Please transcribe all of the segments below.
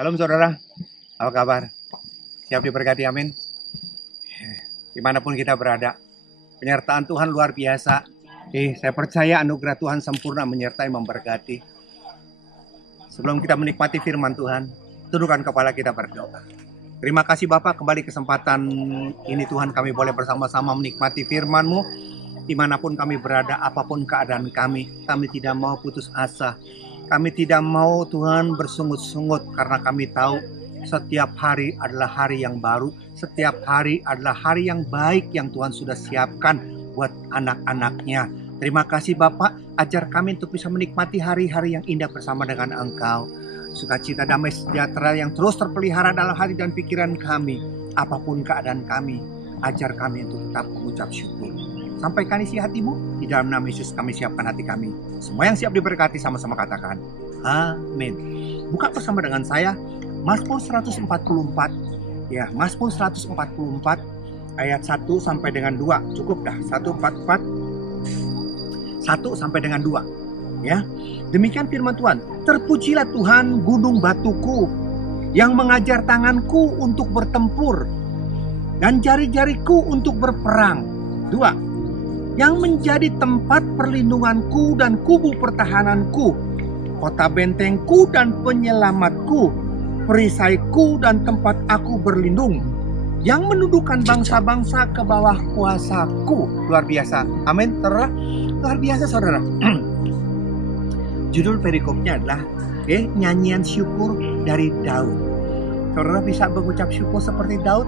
Shalom saudara, apa kabar? Siap diberkati, amin. Dimanapun kita berada, penyertaan Tuhan luar biasa. Saya percaya anugerah Tuhan sempurna menyertai memberkati. Sebelum kita menikmati firman Tuhan, tundukkan kepala kita berdoa. Terima kasih Bapak, kembali kesempatan ini Tuhan kami boleh bersama-sama menikmati firman-Mu. Dimanapun kami berada, apapun keadaan kami tidak mau putus asa. Kami tidak mau Tuhan bersungut-sungut karena kami tahu setiap hari adalah hari yang baru. Setiap hari adalah hari yang baik yang Tuhan sudah siapkan buat anak-anaknya. Terima kasih Bapak, ajar kami untuk bisa menikmati hari-hari yang indah bersama dengan Engkau. Sukacita, damai, sejahtera yang terus terpelihara dalam hati dan pikiran kami. Apapun keadaan kami, ajar kami untuk tetap mengucap syukur. Sampaikan isi hatimu, di dalam nama Yesus kami siapkan hati kami. Semua yang siap diberkati sama-sama katakan, amin. Buka bersama dengan saya, Mazmur 144. Ya, Mazmur 144 ayat 1 sampai dengan 2. Cukup dah, 144 1 sampai dengan 2. Ya, demikian firman Tuhan. Terpujilah Tuhan gunung batuku, yang mengajar tanganku untuk bertempur dan jari-jariku untuk berperang. 2. Yang menjadi tempat perlindunganku dan kubu pertahananku, kota bentengku dan penyelamatku, perisaiku dan tempat aku berlindung, yang menundukkan bangsa-bangsa ke bawah kuasaku. Luar biasa, amin saudara. Luar biasa saudara. Judul perikopnya adalah nyanyian syukur dari Daud. Saudara bisa mengucap syukur seperti Daud?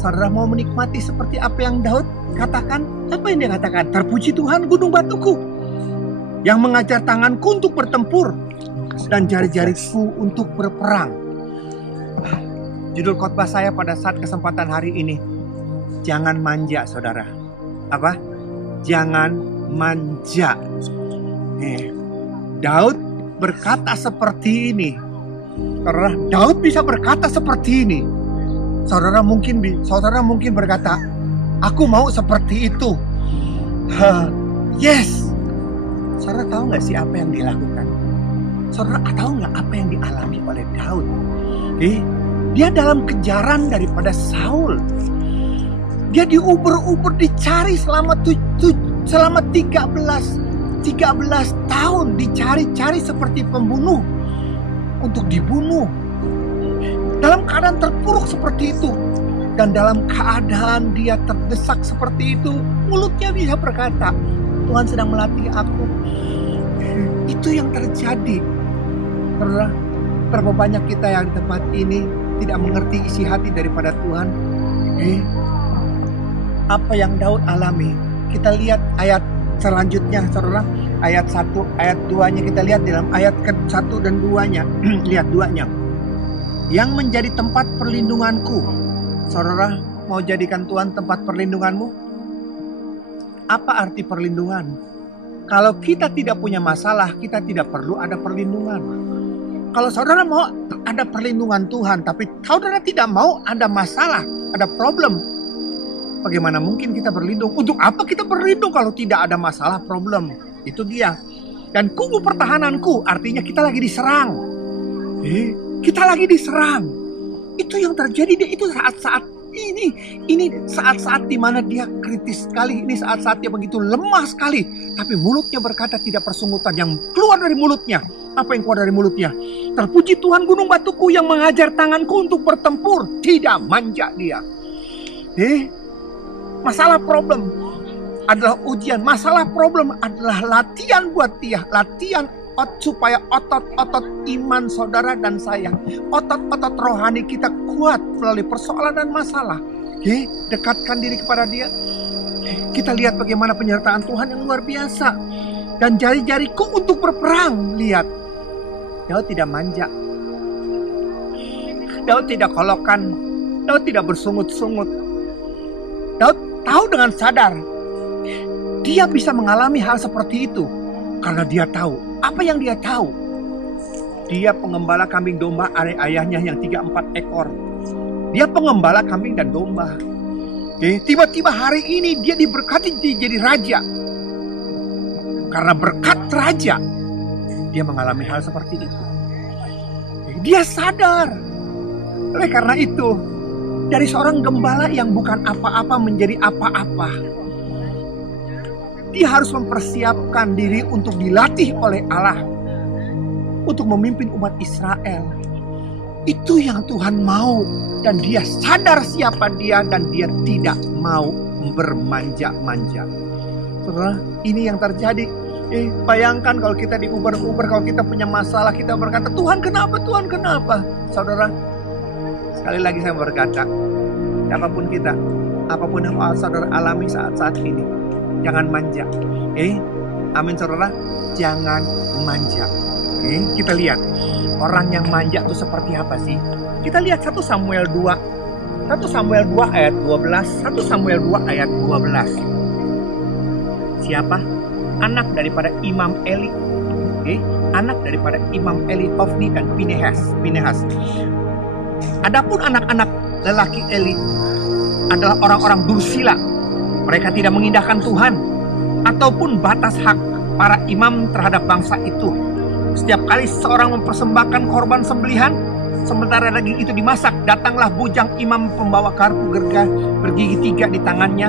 Saudara mau menikmati seperti apa yang Daud katakan? Apa yang dia katakan? Terpuji Tuhan gunung batuku, yang mengajar tanganku untuk bertempur dan jari-jariku untuk berperang. Judul khotbah saya pada saat kesempatan hari ini, jangan manja saudara. Apa? Jangan manja. Daud berkata seperti ini. Saudara, Daud bisa berkata seperti ini. Saudara mungkin berkata, aku mau seperti itu. Yes. Saudara tahu nggak sih apa yang dilakukan? Saudara tahu nggak apa yang dialami oleh Daud? Dia dalam kejaran daripada Saul. Dia diuber-uber dicari selama 13 tahun, dicari-cari seperti pembunuh untuk dibunuh. Dalam keadaan terpuruk seperti itu, dan dalam keadaan dia terdesak seperti itu, mulutnya bisa berkata, Tuhan sedang melatih aku. Itu yang terjadi. Berapa banyak kita yang di tempat ini tidak mengerti isi hati daripada Tuhan. Apa yang Daud alami? Kita lihat ayat selanjutnya, saudara. Ayat 1, ayat 2-nya kita lihat dalam ayat ke-1 dan 2-nya. Lihat 2-nya. Yang menjadi tempat perlindunganku. Saudara, mau jadikan Tuhan tempat perlindunganmu? Apa arti perlindungan? Kalau kita tidak punya masalah, kita tidak perlu ada perlindungan. Kalau saudara mau ada perlindungan Tuhan, tapi saudara tidak mau ada masalah, ada problem, bagaimana mungkin kita berlindung? Untuk apa kita berlindung kalau tidak ada masalah, problem? Itu dia. Dan kubu pertahananku, artinya kita lagi diserang. Kita lagi diserang. Itu yang terjadi. Itu saat-saat ini saat-saat di mana dia kritis sekali. Ini saat-saat dia begitu lemah sekali. Tapi mulutnya berkata tidak persungutan. Yang keluar dari mulutnya, apa yang keluar dari mulutnya? Terpuji Tuhan gunung batuku, yang mengajar tanganku untuk bertempur. Tidak manja dia. Masalah problem adalah ujian. Masalah problem adalah latihan buat dia. Latihan supaya otot-otot iman saudara dan saya, otot-otot rohani kita kuat melalui persoalan dan masalah. Dekatkan diri kepada dia. Kita lihat bagaimana penyertaan Tuhan yang luar biasa. Dan jari-jariku untuk berperang. Lihat, Daud tidak manja, Daud tidak kolokan, Daud tidak bersungut-sungut. Daud tahu dengan sadar dia bisa mengalami hal seperti itu karena dia tahu. Apa yang dia tahu? Dia pengembala kambing domba ayahnya yang 3-4 ekor. Dia pengembala kambing dan domba. Tiba-tiba hari ini dia diberkati jadi raja. Karena berkat raja, dia mengalami hal seperti itu. Dia sadar. Oleh karena itu, dari seorang gembala yang bukan apa-apa menjadi apa-apa, dia harus mempersiapkan diri untuk dilatih oleh Allah untuk memimpin umat Israel. Itu yang Tuhan mau, dan dia sadar siapa dia, dan dia tidak mau bermanja-manja. Saudara, ini yang terjadi. Bayangkan kalau kita di Uber, kalau kita punya masalah, kita berkata, Tuhan kenapa, Tuhan kenapa? Saudara, sekali lagi saya berkata, apapun kita, apapun yang saudara alami saat ini, jangan manja. Amin saudara, jangan manja. Kita lihat, orang yang manja itu seperti apa sih? Kita lihat 1 Samuel 2. 1 Samuel 2 ayat 12. 1 Samuel 2 ayat 12. Siapa? Anak daripada Imam Eli. Anak daripada Imam Eli, Hofni dan Pinehas. Adapun anak-anak lelaki Eli adalah orang-orang dursila. Mereka tidak mengindahkan Tuhan ataupun batas hak para imam terhadap bangsa itu. Setiap kali seorang mempersembahkan korban sembelihan, sementara daging itu dimasak, datanglah bujang imam pembawa garpu gerga bergigi 3 di tangannya,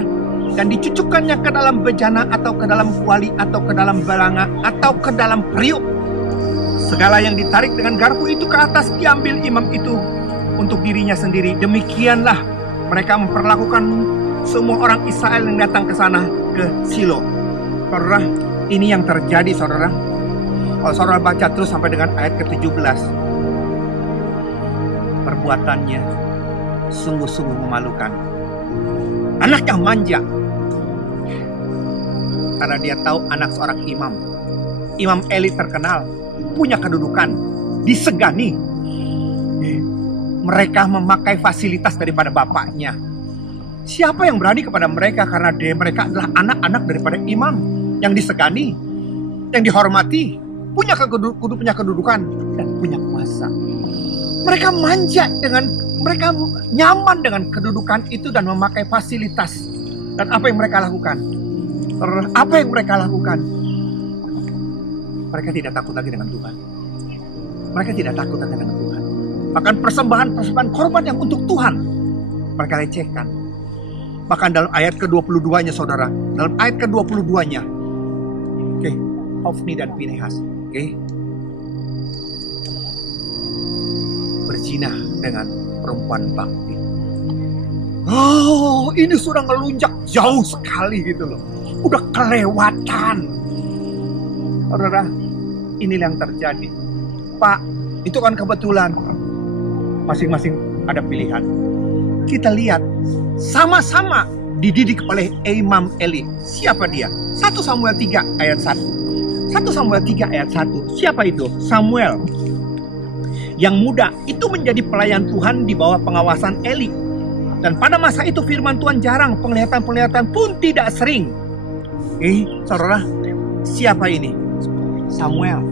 dan dicucukkannya ke dalam bejana atau ke dalam kuali atau ke dalam balanga atau ke dalam periuk. Segala yang ditarik dengan garpu itu ke atas diambil imam itu untuk dirinya sendiri. Demikianlah mereka memperlakukan semua orang Israel yang datang ke sana, ke Silo. Saudara, ini yang terjadi saudara. Kalau saudara baca terus sampai dengan ayat ke-17, perbuatannya sungguh-sungguh memalukan. Anak yang manja, karena dia tahu anak seorang imam. Imam Eli terkenal, punya kedudukan, disegani. Mereka memakai fasilitas daripada bapaknya. Siapa yang berani kepada mereka? Karena mereka adalah anak-anak daripada imam yang disegani, yang dihormati, punya kedudukan dan punya kuasa. Mereka manja mereka nyaman dengan kedudukan itu dan memakai fasilitas. Dan apa yang mereka lakukan? Apa yang mereka lakukan? Mereka tidak takut lagi dengan Tuhan. Mereka tidak takut lagi dengan Tuhan. Bahkan persembahan korban yang untuk Tuhan mereka lecehkan. Bahkan dalam ayat ke-22-nya saudara, dalam ayat ke-22-nya, Hofni dan Pinehas, berzina dengan perempuan bakti. Oh, ini sudah ngelunjak jauh sekali gitu loh. Udah kelewatan. Saudara, inilah yang terjadi. Pak, itu kan kebetulan. Masing-masing ada pilihan. Kita lihat, sama-sama dididik oleh Imam Eli. Siapa dia? 1 Samuel 3 ayat 1. 1 Samuel 3 ayat 1. Siapa itu? Samuel. Yang muda itu menjadi pelayan Tuhan di bawah pengawasan Eli. Dan pada masa itu firman Tuhan jarang, penglihatan-penglihatan pun tidak sering. Saudara, siapa ini? Samuel.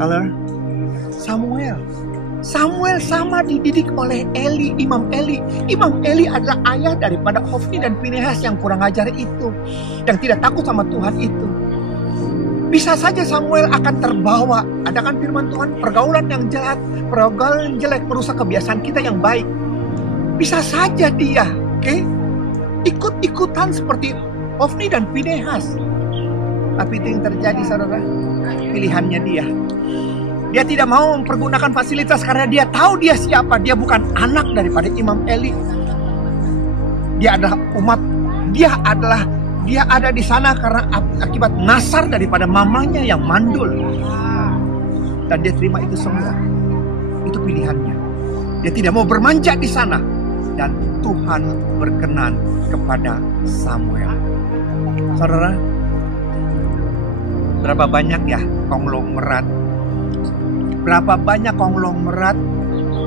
Halo? Samuel sama dididik oleh Eli, Imam Eli. Imam Eli adalah ayah daripada Hofni dan Pinehas yang kurang ajar itu, yang tidak takut sama Tuhan itu. Bisa saja Samuel akan terbawa. Ada kan firman Tuhan, pergaulan yang jahat, pergaulan yang jelek merusak kebiasaan kita yang baik. Bisa saja dia, ikut-ikutan seperti Hofni dan Pinehas. Tapi itu yang terjadi saudara, pilihannya dia. Dia tidak mau mempergunakan fasilitas karena dia tahu dia siapa. Dia bukan anak daripada Imam Eli. Dia adalah umat. Dia ada di sana karena akibat nasar daripada mamanya yang mandul. Dan dia terima itu semua. Itu pilihannya. Dia tidak mau bermanja di sana. Dan Tuhan berkenan kepada Samuel. Saudara, berapa banyak ya konglomerat, berapa banyak konglomerat,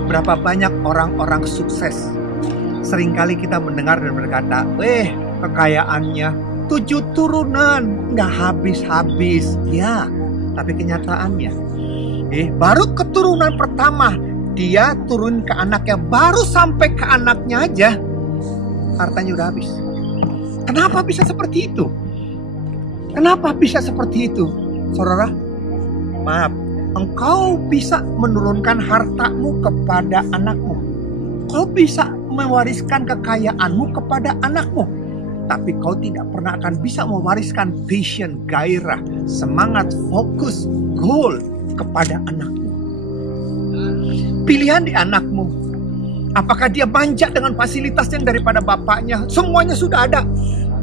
berapa banyak orang-orang sukses. Seringkali kita mendengar dan berkata, kekayaannya 7 turunan, nggak habis-habis. Ya, tapi kenyataannya, baru keturunan pertama, dia turun ke anaknya, baru sampai ke anaknya aja, hartanya udah habis. Kenapa bisa seperti itu? Kenapa bisa seperti itu? Saudara, maaf, Engkau bisa menurunkan hartamu kepada anakmu. Kau bisa mewariskan kekayaanmu kepada anakmu. Tapi kau tidak pernah akan bisa mewariskan passion, gairah, semangat, fokus, goal kepada anakmu. Pilihan di anakmu. Apakah dia manja dengan fasilitas yang daripada bapaknya? Semuanya sudah ada.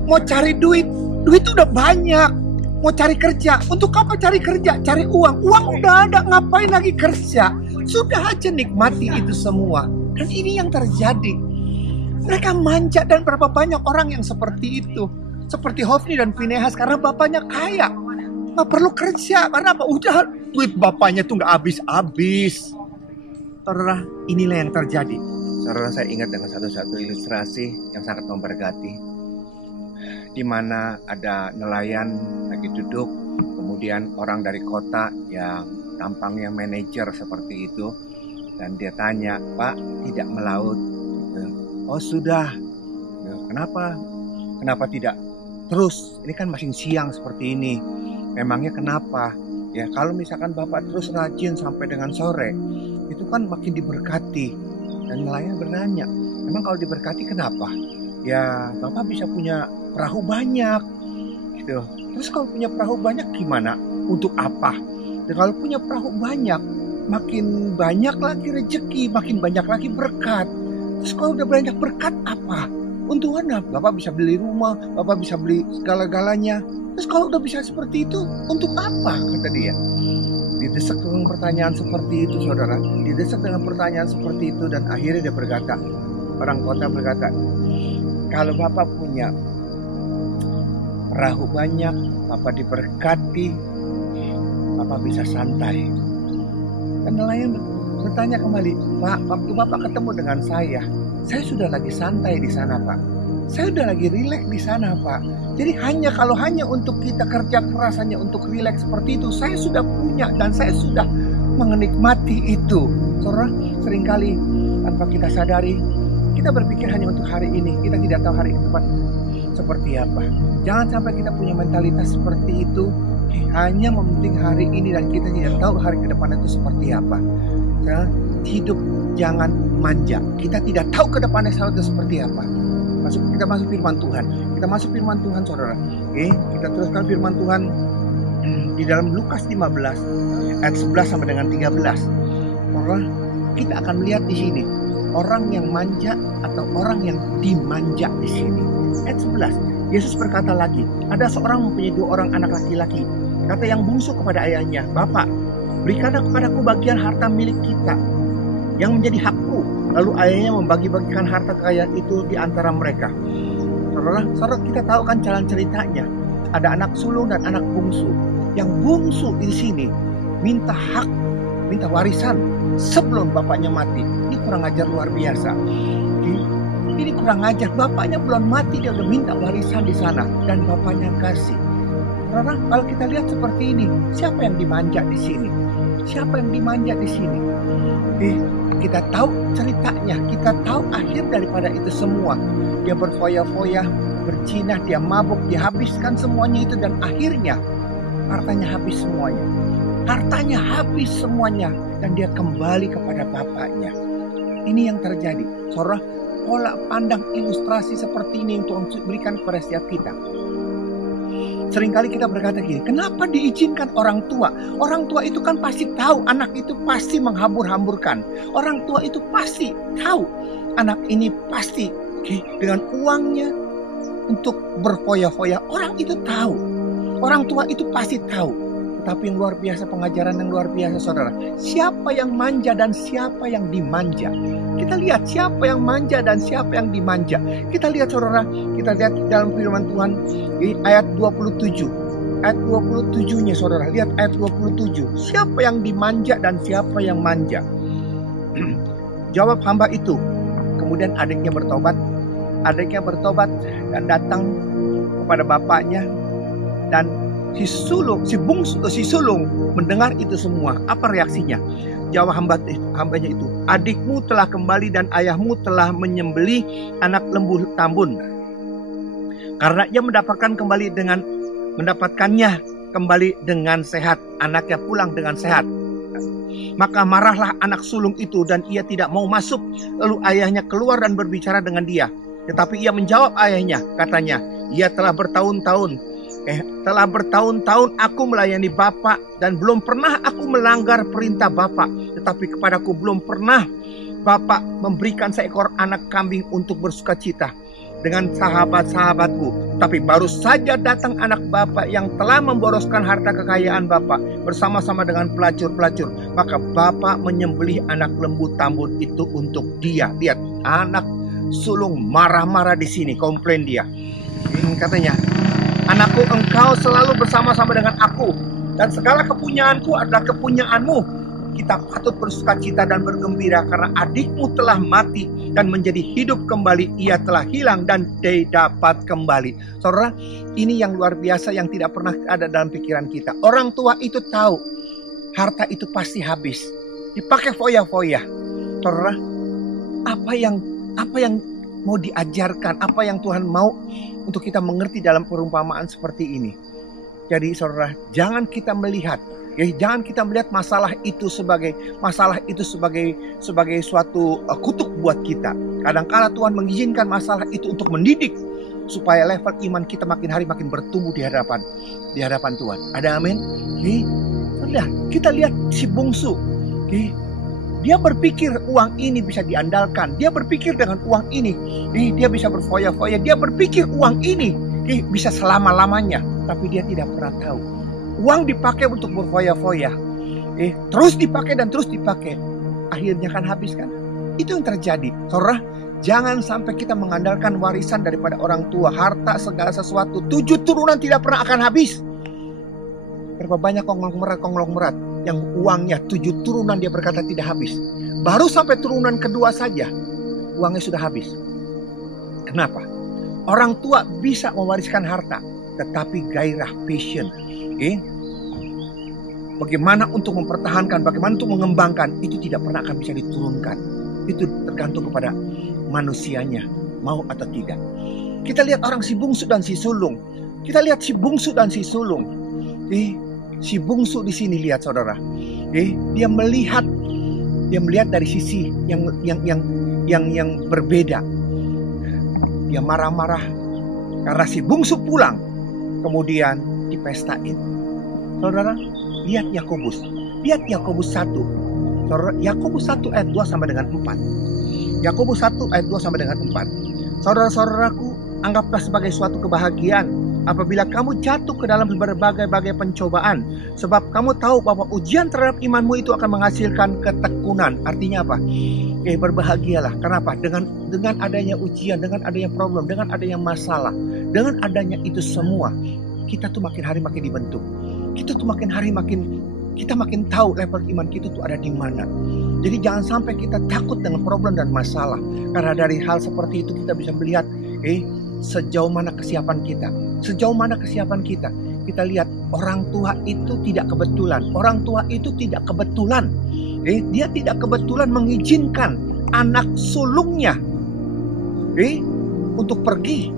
Mau cari duit, duit udah banyak. Mau cari kerja, untuk apa cari kerja? Cari uang, uang udah ada, ngapain lagi kerja? Sudah aja nikmati itu semua. Dan ini yang terjadi. Mereka manja, dan berapa banyak orang yang seperti itu. Seperti Hofni dan Finehas, karena bapaknya kaya. Nggak perlu kerja, karena apa? Udah, duit bapaknya tuh nggak habis-habis. Saudara, inilah yang terjadi. Saudara, saya ingat dengan satu ilustrasi yang sangat memberkati. Di mana ada nelayan lagi duduk, kemudian orang dari kota yang tampangnya manajer seperti itu, dan dia tanya, "Pak, tidak melaut?" "Oh sudah." Kenapa tidak terus? Ini kan masih siang seperti ini. Memangnya kenapa? Ya kalau misalkan Bapak terus rajin sampai dengan sore, itu kan makin diberkati. Dan nelayan bertanya, "Memang kalau diberkati kenapa?" "Ya Bapak bisa punya perahu banyak gitu." "Terus kalau punya perahu banyak gimana? Untuk apa?" Dan kalau punya perahu banyak, makin banyak lagi rezeki, makin banyak lagi berkat. Terus kalau udah banyak berkat apa? Untungannya Bapak bisa beli rumah, Bapak bisa beli segala-galanya. Terus kalau udah bisa seperti itu, untuk apa? Kata dia. Didesak dengan pertanyaan seperti itu, saudara. Didesak dengan pertanyaan seperti itu, dan akhirnya dia berkata, orang kota berkata, "Kalau Bapak punya perahu banyak, Bapak diberkati, Bapak bisa santai." Dan nelayan bertanya kembali, "Pak, waktu Bapak ketemu dengan saya sudah lagi santai di sana, Pak. Saya sudah lagi rileks di sana, Pak. Jadi kalau hanya untuk kita kerja keras, hanya untuk rileks seperti itu, saya sudah punya dan saya sudah menikmati itu." Saudara, seringkali tanpa kita sadari, kita berpikir hanya untuk hari ini. Kita tidak tahu hari depan seperti apa. Jangan sampai kita punya mentalitas seperti itu, hanya mementing hari ini dan kita tidak tahu hari ke depan itu seperti apa. Hidup jangan manja. Kita tidak tahu ke depannya itu seperti apa. Kita masuk firman Tuhan. Kita masuk firman Tuhan, saudara. Kita teruskan firman Tuhan di dalam Lukas 15 ayat 11 sampai dengan 13. Saudara, kita akan melihat di sini orang yang manja atau orang yang dimanja di sini. Ayat 11. Yesus berkata lagi, ada seorang mempunyai 2 orang anak laki-laki. Kata yang bungsu kepada ayahnya, "Bapak, berikanlah kepadaku bagian harta milik kita yang menjadi hakku." Lalu ayahnya membagi-bagikan harta kekayaan itu di antara mereka. Saudara, kita tahu kan jalan ceritanya. Ada anak sulung dan anak bungsu. Yang bungsu di sini minta hak, minta warisan sebelum bapaknya mati. Ini kurang ajar luar biasa. Ini kurang ajar. Bapaknya belum mati, dia udah minta warisan di sana dan bapaknya kasih. Saudara, kalau kita lihat seperti ini, siapa yang dimanja di sini? Siapa yang dimanja di sini? Kita tahu ceritanya, kita tahu akhir daripada itu semua. Dia berfoya-foya, bercinah, dia mabuk, dia habiskan semuanya itu, dan akhirnya hartanya habis semuanya. Hartanya habis semuanya, dan dia kembali kepada bapaknya. Ini yang terjadi. Saudara, pola pandang ilustrasi seperti ini yang Tuhan berikan kepada setiap kita. Seringkali kita berkata gini, kenapa diizinkan orang tua? Orang tua itu kan pasti tahu, anak itu pasti menghambur-hamburkan. Orang tua itu pasti tahu, anak ini pasti dengan uangnya untuk berfoya-foya. Orang itu tahu, orang tua itu pasti tahu. Tetapi yang luar biasa, pengajaran yang luar biasa, saudara. Siapa yang manja dan siapa yang dimanja? Kita lihat siapa yang manja dan siapa yang dimanja. Kita lihat, saudara, kita lihat dalam firman Tuhan di ayat 27. Ayat 27-nya, saudara. Lihat ayat 27. Siapa yang dimanja dan siapa yang manja? Jawab hamba itu. Kemudian adiknya bertobat. Adiknya bertobat dan datang kepada bapaknya, dan si sulung mendengar itu semua. Apa reaksinya? Jawab hambanya itu, adikmu telah kembali dan ayahmu telah menyembelih anak lembu tambun, karena ia mendapatkannya kembali dengan sehat. Anaknya pulang dengan sehat. katakan. Maka marahlah anak sulung itu dan ia tidak mau masuk. Lalu ayahnya keluar dan berbicara dengan dia. Tetapi ia menjawab ayahnya, katanya, telah bertahun-tahun aku melayani Bapak dan belum pernah aku melanggar perintah Bapak. Tetapi kepadaku belum pernah Bapak memberikan seekor anak kambing untuk bersukacita dengan sahabat-sahabatku. Tapi baru saja datang anak Bapak yang telah memboroskan harta kekayaan Bapak bersama-sama dengan pelacur-pelacur. Maka Bapak menyembelih anak lembu tambun itu untuk dia. Lihat, anak sulung marah-marah di sini, komplain dia. Katanya, anakku, engkau selalu bersama-sama dengan aku dan segala kepunyaanku adalah kepunyaanmu. Kita patut bersukacita dan bergembira karena adikmu telah mati dan menjadi hidup kembali. Ia telah hilang dan didapat kembali. Saudara, ini yang luar biasa yang tidak pernah ada dalam pikiran kita. Orang tua itu tahu harta itu pasti habis, dipakai foya-foya. Saudara, apa yang mau diajarkan, apa yang Tuhan mau untuk kita mengerti dalam perumpamaan seperti ini. Jadi saudara, jangan kita melihat masalah itu sebagai suatu kutuk buat kita. Kadang-kala Tuhan mengizinkan masalah itu untuk mendidik supaya level iman kita makin hari makin bertumbuh di hadapan Tuhan. Ada amin? Sudah, kita lihat si bungsu. Dia berpikir uang ini bisa diandalkan. Dia berpikir dengan uang ini dia bisa berfoya-foya. Dia berpikir uang ini bisa selama-lamanya. Tapi dia tidak pernah tahu uang dipakai untuk berfoya-foya, terus dipakai dan terus dipakai, akhirnya kan habis kan? Itu yang terjadi. Saudara, jangan sampai kita mengandalkan warisan daripada orang tua, harta segala sesuatu. 7 turunan tidak pernah akan habis. Berapa banyak konglomerat yang uangnya 7 turunan dia berkata tidak habis. Baru sampai turunan kedua saja uangnya sudah habis. Kenapa? Orang tua bisa mewariskan harta, tetapi gairah, passion, bagaimana untuk mempertahankan, bagaimana untuk mengembangkan, itu tidak pernah akan bisa diturunkan. Itu tergantung kepada manusianya, mau atau tidak. Kita lihat orang si bungsu dan si sulung. Si bungsu di sini, lihat saudara. Dia melihat dari sisi yang berbeda. Dia marah-marah karena si bungsu pulang, kemudian dipestain. Saudara, lihat Yakobus 1. Saudara, Yakobus 1 ayat 2 sampai dengan 4. Yakobus 1 ayat 2 sampai dengan 4. Saudara-saudaraku, anggaplah sebagai suatu kebahagiaan apabila kamu jatuh ke dalam berbagai-bagai pencobaan, sebab kamu tahu bahwa ujian terhadap imanmu itu akan menghasilkan ketekunan. Artinya apa? Berbahagialah. Kenapa? Dengan adanya ujian, dengan adanya problem, dengan adanya masalah, dengan adanya itu semua, kita tuh makin hari makin dibentuk. Kita tuh makin hari kita makin tahu level iman kita tuh ada di mana. Jadi jangan sampai kita takut dengan problem dan masalah. Karena dari hal seperti itu kita bisa melihat sejauh mana kesiapan kita. Kita lihat orang tua itu tidak kebetulan. Dia tidak kebetulan mengizinkan anak sulungnya untuk pergi.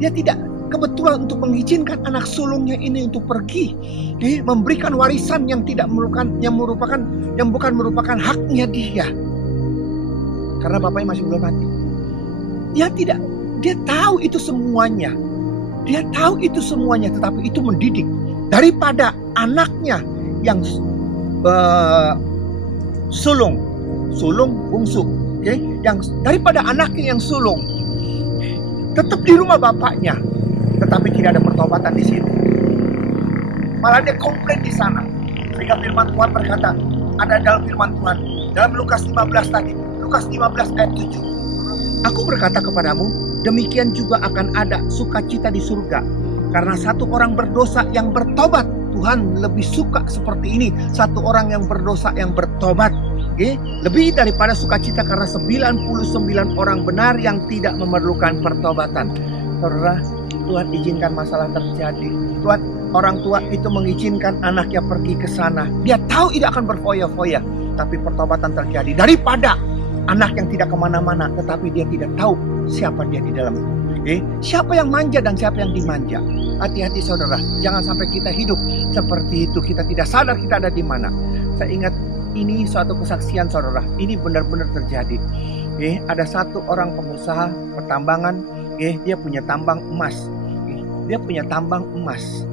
Dia tidak kebetulan untuk mengizinkan anak sulungnya ini untuk pergi, memberikan warisan yang bukan merupakan haknya dia, karena bapaknya masih belum mati. Dia tahu itu semuanya, tetapi itu mendidik daripada anaknya yang sulung bungsu, yang daripada anaknya yang sulung tetap di rumah bapaknya, tetapi tidak ada pertobatan di situ. Malah dia komplain di sana. Sehingga firman Tuhan berkata, ada dalam firman Tuhan dalam Lukas 15 tadi, Lukas 15 ayat 7. Aku berkata kepadamu, demikian juga akan ada sukacita di surga karena satu orang berdosa yang bertobat. Tuhan lebih suka seperti ini, satu orang yang berdosa yang bertobat, lebih daripada sukacita karena 99 orang benar yang tidak memerlukan pertobatan. Saudara, Tuhan izinkan masalah terjadi. Orang tua itu mengizinkan anaknya pergi ke sana. Dia tahu tidak akan berfoya-foya, tapi pertobatan terjadi daripada anak yang tidak kemana-mana, tetapi dia tidak tahu siapa dia di dalam. Siapa yang manja dan siapa yang dimanja. Hati-hati saudara, jangan sampai kita hidup seperti itu. Kita tidak sadar kita ada di mana. Saya ingat ini suatu kesaksian saudara. Ini benar-benar terjadi. Ada satu orang pengusaha pertambangan. Dia punya tambang emas. Dia punya tambang emas.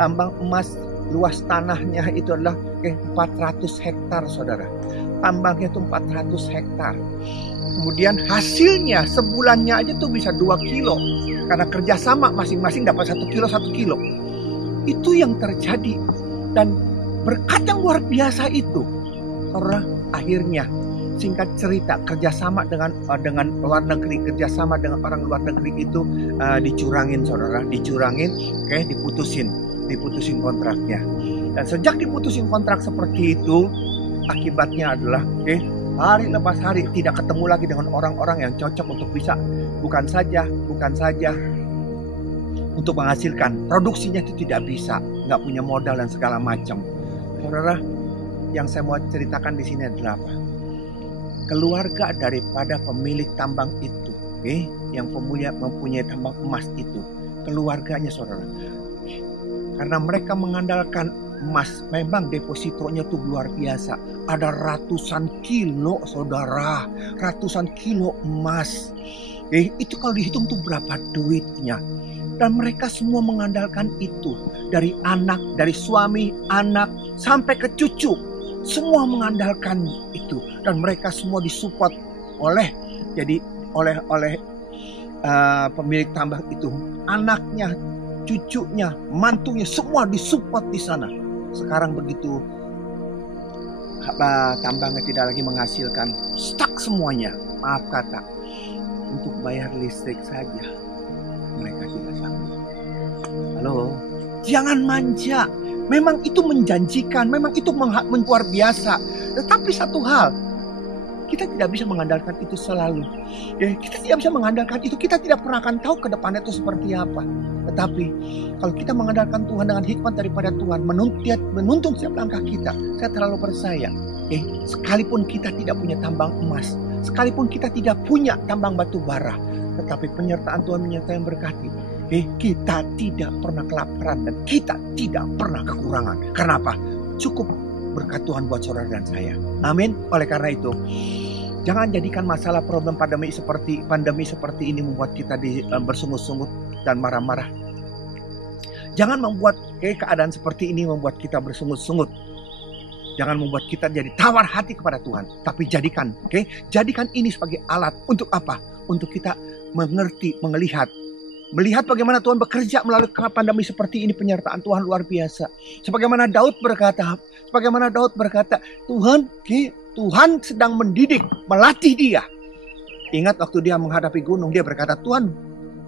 Tambang emas, luas tanahnya itu adalah 400 hektar saudara. Tambangnya itu 400 hektar. Kemudian hasilnya sebulannya aja tuh bisa 2 kilo. Karena kerjasama masing-masing dapat 1 kilo, 1 kilo. Itu yang terjadi. Dan berkat yang luar biasa itu, saudara, akhirnya singkat cerita kerjasama dengan luar negeri, kerjasama dengan orang luar negeri itu dicurangin saudara, diputusin kontraknya. Dan sejak diputusin kontrak seperti itu, akibatnya adalah hari lepas hari tidak ketemu lagi dengan orang-orang yang cocok untuk bisa bukan saja untuk menghasilkan, produksinya itu tidak bisa, nggak punya modal dan segala macam. Saudara, yang saya mau ceritakan di sini adalah apa? Keluarga daripada pemilik tambang itu, yang mempunyai tambang emas itu, keluarganya saudara. Karena mereka mengandalkan emas, memang depositonya tuh luar biasa. Ada ratusan kilo saudara, ratusan kilo emas. Itu kalau dihitung tuh berapa duitnya. Dan mereka semua mengandalkan itu. Dari anak, dari suami, anak, sampai ke cucu. Semua mengandalkan itu. Dan mereka semua disupport oleh pemilik tambang itu. Anaknya, cucunya, mantunya, semua disupport di sana. Sekarang begitu tambangnya tidak lagi menghasilkan, stuck semuanya. Maaf kata, untuk bayar listrik saja mereka tidak sanggup. Halo, jangan manja. Memang itu menjanjikan, memang itu luar biasa. Tetapi satu hal, kita tidak bisa mengandalkan itu selalu. Kita tidak bisa mengandalkan itu. Kita tidak pernah akan tahu ke depannya itu seperti apa. Tetapi kalau kita mengandalkan Tuhan dengan hikmat daripada Tuhan, menuntun setiap langkah kita, saya terlalu percaya. Sekalipun kita tidak punya tambang emas, sekalipun kita tidak punya tambang batu bara, tetapi penyertaan Tuhan menyertai yang berkati. Kita tidak pernah kelaparan dan kita tidak pernah kekurangan. Karena apa? Cukup berkat Tuhan buat saudara dan saya. Amin. Oleh karena itu, jangan jadikan masalah problem pandemi seperti ini membuat kita bersungut-sungut dan marah-marah. Jangan membuat keadaan seperti ini membuat kita bersungut-sungut. Jangan membuat kita jadi tawar hati kepada Tuhan. Tapi jadikan ini sebagai alat untuk apa? Untuk kita mengerti, melihat bagaimana Tuhan bekerja melalui pandemi seperti ini. Penyertaan Tuhan luar biasa. Sebagaimana Daud berkata, Tuhan sedang mendidik, melatih dia. Ingat waktu dia menghadapi gunung, dia berkata, Tuhan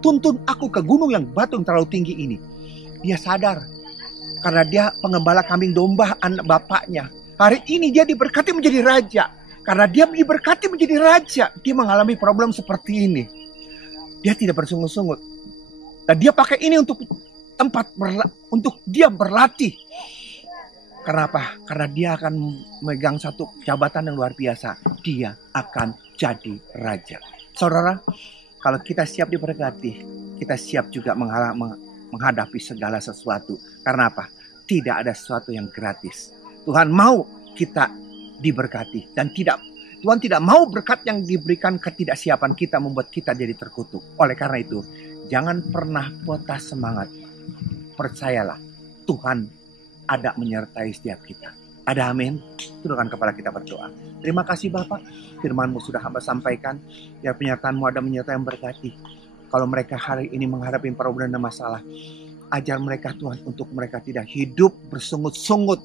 tuntun aku ke gunung yang batu yang terlalu tinggi ini. Dia sadar, karena dia pengembala kambing domba anak bapaknya. Hari ini dia diberkati menjadi raja. Karena dia diberkati menjadi raja, dia mengalami problem seperti ini. Dia tidak bersungut-sungut. Dan dia pakai ini untuk untuk dia berlatih. Karena apa? Karena dia akan memegang satu jabatan yang luar biasa. Dia akan jadi raja. Saudara, kalau kita siap diberkati, kita siap juga menghadapi segala sesuatu. Karena apa? Tidak ada sesuatu yang gratis. Tuhan mau kita diberkati. Dan Tuhan tidak mau berkat yang diberikan ketidaksiapan kita membuat kita jadi terkutuk. Oleh karena itu, jangan pernah patah semangat. Percayalah, Tuhan ada menyertai setiap kita. Ada amin. Tundukkan kepala kita berdoa. Terima kasih Bapak, firman-Mu sudah hamba sampaikan. Ya, penyertaan-Mu ada menyertai yang berkati. Kalau mereka hari ini menghadapi problem dan masalah, ajar mereka Tuhan untuk mereka tidak hidup bersungut-sungut,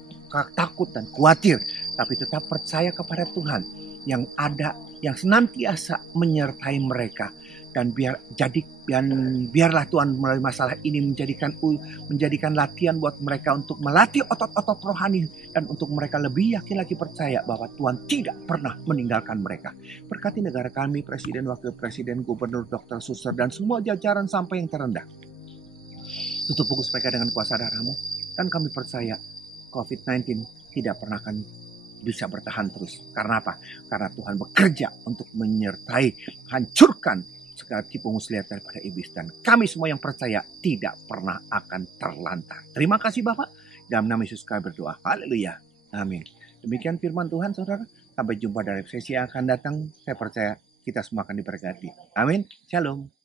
takut dan khawatir. Tapi tetap percaya kepada Tuhan yang ada, yang senantiasa menyertai mereka. Dan biarlah Tuhan melalui masalah ini menjadikan latihan buat mereka untuk melatih otot-otot rohani. Dan untuk mereka lebih yakin lagi percaya bahwa Tuhan tidak pernah meninggalkan mereka. Berkati negara kami, Presiden, Wakil Presiden, Gubernur, Dokter, Suster, dan semua jajaran sampai yang terendah. Tutup fokus mereka dengan kuasa darah-Mu. Dan kami percaya COVID-19 tidak pernah akan bisa bertahan terus. Karena apa? Karena Tuhan bekerja untuk menyertai, hancurkan segala tipu muslihat daripada iblis. Dan kami semua yang percaya tidak pernah akan terlantar. Terima kasih Bapak. Dalam nama Yesus kami berdoa. Haleluya. Amin. Demikian firman Tuhan, saudara. Sampai jumpa dari sesi yang akan datang. Saya percaya kita semua akan diberkati. Amin. Shalom.